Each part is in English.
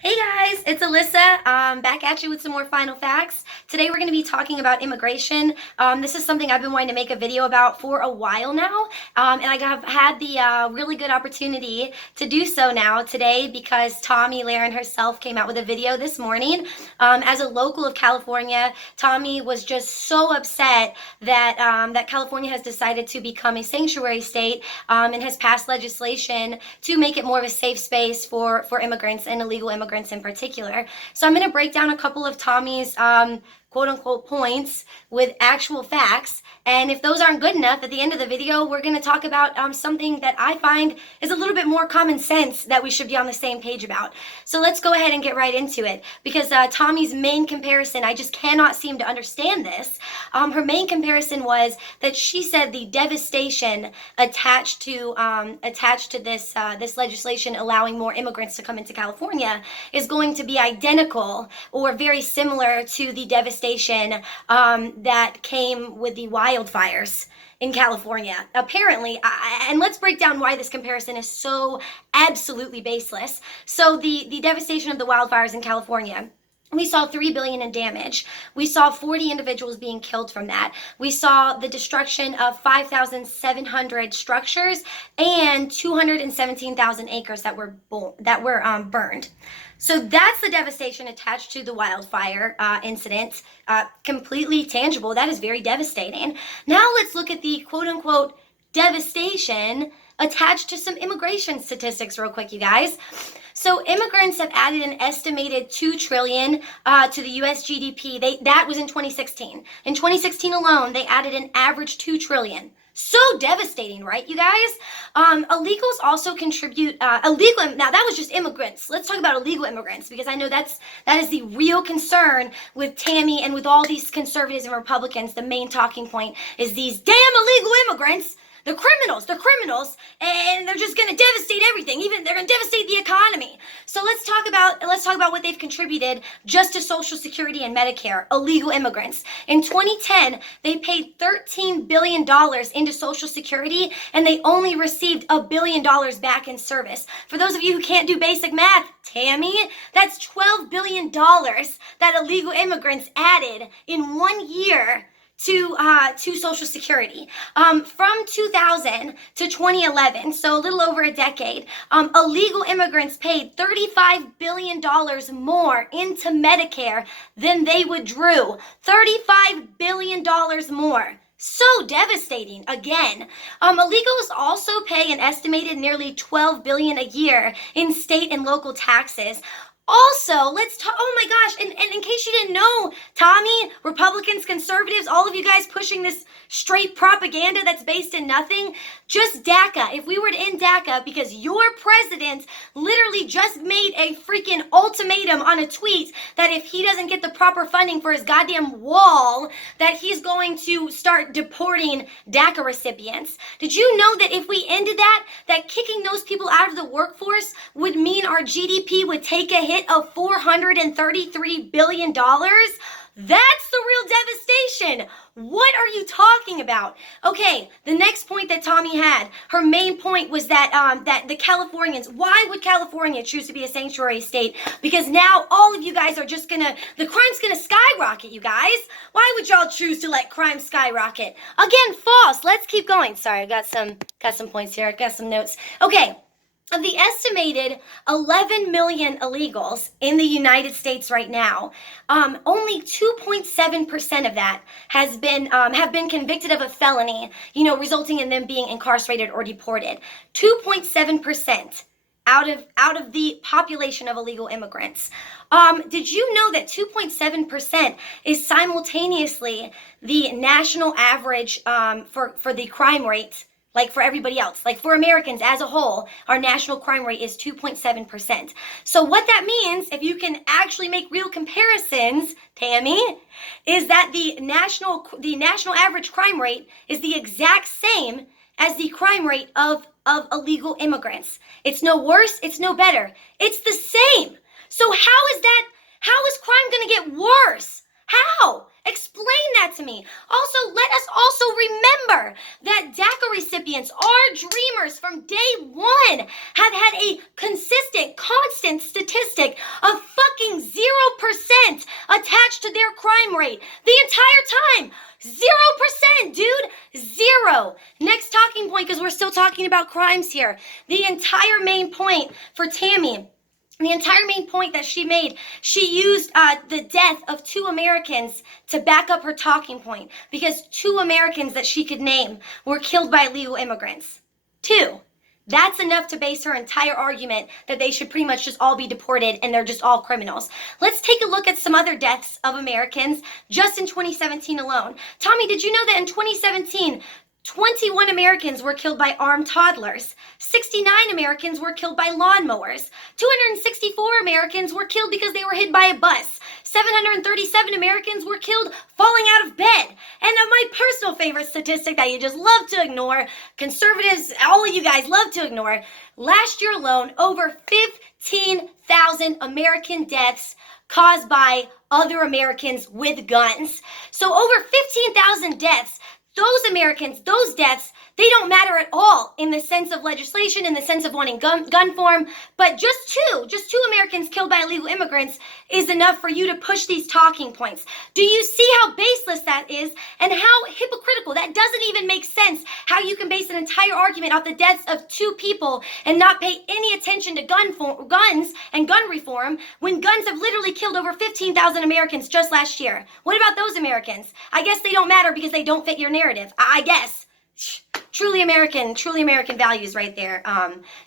Hey guys, it's Alyssa, back at you with some more final facts. Today we're going to be talking about immigration. This is something I've been wanting to make a video about for a while now, and I have had the really good opportunity to do so now today because Tommy Laren herself came out with a video this morning. As a local of California, Tommy was just so upset that California has decided to become a sanctuary state and has passed legislation to make it more of a safe space for immigrants and illegal immigrants in particular. So I'm going to break down a couple of Tommy's quote unquote points with actual facts. And if those aren't good enough, at the end of the video, we're going to talk about something that I find is a little bit more common sense that we should be on the same page about. So let's go ahead and get right into it because Tommy's main comparison, I just cannot seem to understand this. Her main comparison was that she said the devastation attached to this legislation allowing more immigrants to come into California is going to be identical or very similar to the devastation that came with the wildfires in California. Apparently, and let's break down why this comparison is so absolutely baseless. So the devastation of the wildfires in California, we saw $3 billion in damage. We saw 40 individuals being killed from that. We saw the destruction of 5,700 structures and 217,000 acres that were burned. So that's the devastation attached to the wildfire incident. Completely tangible. That is very devastating. Now let's look at the quote-unquote devastation attached to some immigration statistics real quick, you guys. So immigrants have added an estimated $2 trillion to the U.S. GDP. That was in 2016. In 2016 alone, they added an average $2 trillion. So devastating, right, you guys? Illegals also contribute, now that was just immigrants. Let's talk about illegal immigrants because I know that is the real concern with Tammy and with all these conservatives and Republicans. The main talking point is these damn illegal immigrants. They're criminals, and they're just going to devastate everything. Even they're going to devastate the economy. So let's talk about what they've contributed just to Social Security and Medicare. Illegal immigrants. In 2010, they paid $13 billion into Social Security, and they only received $1 billion back in service. For those of you who can't do basic math, Tammy, that's $12 billion that illegal immigrants added in 1 year to Social Security. From 2000 to 2011, so a little over a decade, illegal immigrants paid $35 billion more into Medicare than they withdrew. $35 billion more. So devastating. Again, illegals also pay an estimated nearly $12 billion a year in state and local taxes. Also, let's talk, oh my gosh, and in case you didn't know, Tommy, Republicans, conservatives, all of you guys pushing this straight propaganda that's based in nothing, just DACA. If we were to end DACA because your president literally just made a freaking ultimatum on a tweet that if he doesn't get the proper funding for his goddamn wall, that he's going to start deporting DACA recipients. Did you know that if we ended that kicking those people out of the workforce would mean our GDP would take a hit of $433 billion? That's the real devastation. What are you talking about? Okay, the next point that Tommy had, her main point was that that the Californians, why would California choose to be a sanctuary state? Because now all of you guys are just the crime's gonna skyrocket, you guys. Why would y'all choose to let crime skyrocket? Again, false. Let's keep going. Sorry, I got some points here. I got some notes. Okay. Of the estimated 11 million illegals in the United States right now, only 2.7% of that have been convicted of a felony, resulting in them being incarcerated or deported. 2.7% out of the population of illegal immigrants. Did you know that 2.7% is simultaneously the national average for the crime rate? Like for everybody else, like for Americans as a whole, our national crime rate is 2.7%. So what that means, if you can actually make real comparisons, Tammy, is that the national average crime rate is the exact same as the crime rate of illegal immigrants. It's no worse, it's no better. It's the same. So how is crime gonna get worse? How? Explain that to me. Also, let us also remember that DACA recipients, our dreamers from day one, have had a consistent, constant statistic of fucking 0% attached to their crime rate the entire time. 0%, dude. Zero. Next talking point, because we're still talking about crimes here. The entire main point for Tammy, the entire main point that she made, she used the death of 2 Americans to back up her talking point, because 2 Americans that she could name were killed by illegal immigrants. 2. That's enough to base her entire argument that they should pretty much just all be deported and they're just all criminals. Let's take a look at some other deaths of Americans just in 2017 alone. Tommy, did you know that in 2017, 21 Americans were killed by armed toddlers. 69 Americans were killed by lawnmowers. 264 Americans were killed because they were hit by a bus. 737 Americans were killed falling out of bed. And my personal favorite statistic that you just love to ignore, conservatives, all of you guys love to ignore, last year alone, over 15,000 American deaths caused by other Americans with guns. So over 15,000 deaths. Those Americans, those deaths, they don't matter at all in the sense of legislation, in the sense of wanting gun form, but just two Americans killed by illegal immigrants is enough for you to push these talking points. Do you see how baseless that is and how hypocritical? That doesn't even make sense, how you can base an entire argument off the deaths of 2 people and not pay any attention to guns and gun reform when guns have literally killed over 15,000 Americans just last year. What about those Americans? I guess they don't matter because they don't fit your narrative. I guess. Truly American values right there,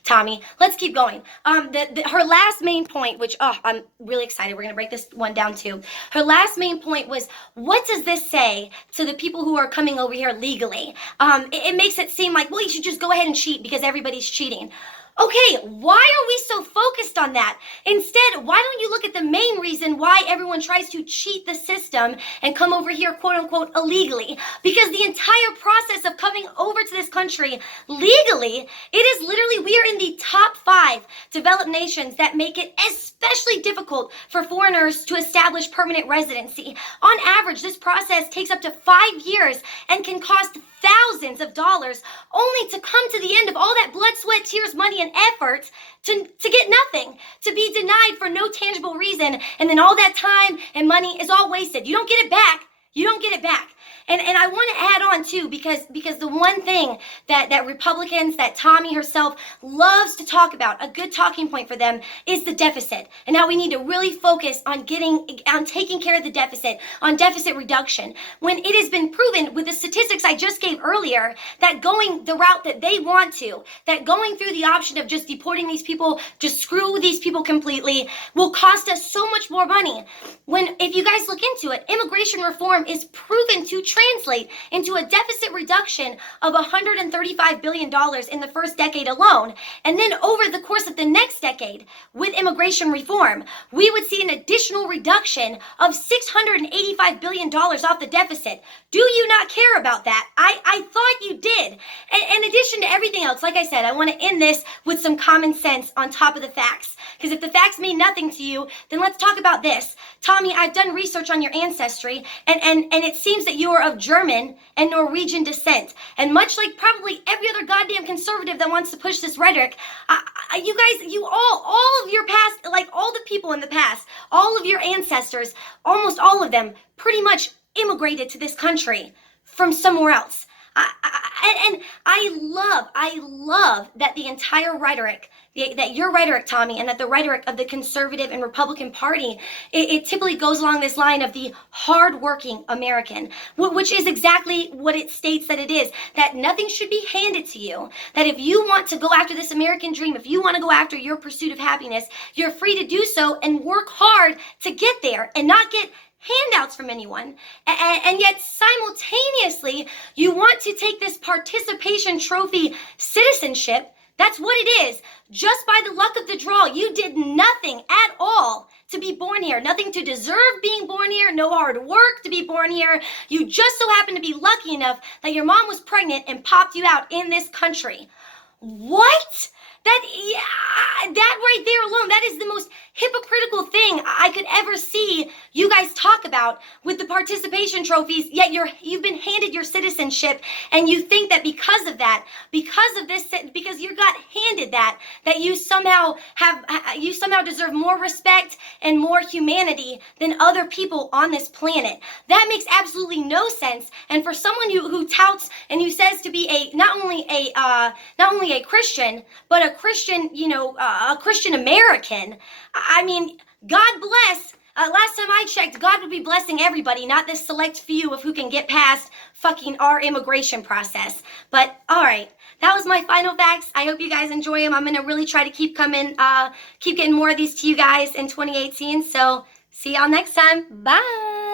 Tommy. Let's keep going. Her last main point, which, I'm really excited. We're going to break this one down too. Her last main point was, what does this say to the people who are coming over here legally? It makes it seem like, well, you should just go ahead and cheat because everybody's cheating. Okay, why are we so focused on that? Instead, why don't you look at the main reason why everyone tries to cheat the system and come over here, quote unquote, illegally? Because the entire process of coming over to this country legally, it is literally, we are in the top 5 developed nations that make it especially difficult for foreigners to establish permanent residency. On average, this process takes up to 5 years and can cost thousands of dollars only to come to the end of all that blood, sweat, tears, money, and effort to get nothing, to be denied for no tangible reason, and then all that time and money is all wasted. You don't get it back. You don't get it back. And I want to add on too, because the one thing that Republicans, that Tommy herself loves to talk about, a good talking point for them, is the deficit, and how we need to really focus on taking care of the deficit, on deficit reduction. When it has been proven with the statistics I just gave earlier, that going the route that they want to, that going through the option of just deporting these people, just screw these people completely, will cost us so much more money. When, if you guys look into it, immigration reform is proven to translate into a deficit reduction of $135 billion in the first decade alone. And then over the course of the next decade, with immigration reform, we would see an additional reduction of $685 billion off the deficit. Do you not care about that? I thought you did. And in addition to everything else, like I said, I want to end this with some common sense on top of the facts. Because if the facts mean nothing to you, then let's talk about this. Tommy, I've done research on your ancestry, and it seems that you are of German and Norwegian descent. And much like probably every other goddamn conservative that wants to push this rhetoric, you guys, all of your past, like all the people in the past, all of your ancestors, almost all of them, pretty much immigrated to this country from somewhere else. And I love that the entire rhetoric, that your rhetoric, Tommy, and that the rhetoric of the conservative and Republican Party, it typically goes along this line of the hardworking American, which is exactly what it states that it is, that nothing should be handed to you, that if you want to go after this American dream, if you want to go after your pursuit of happiness, you're free to do so and work hard to get there and not get handouts from anyone. And yet simultaneously, you want to take this participation trophy citizenship. That's what it is. Just by the luck of the draw, you did nothing at all to be born here. Nothing to deserve being born here. No hard work to be born here. You just so happen to be lucky enough that your mom was pregnant and popped you out in this country. What? That right there alone, that is the most hypocritical thing I could ever see you guys talk about about with the participation trophies, yet you've been handed your citizenship, and you think that because of that, because of this, because you got handed that you somehow deserve more respect and more humanity than other people on this planet. That makes absolutely no sense. And for someone who touts and who says to be not only a Christian, but a Christian, a Christian American, I mean, God bless. Last time I checked, God would be blessing everybody, not this select few of who can get past fucking our immigration process. But all right, that was my final facts. I hope you guys enjoy them. I'm gonna really try to keep getting more of these to you guys in 2018. So see y'all next time. Bye.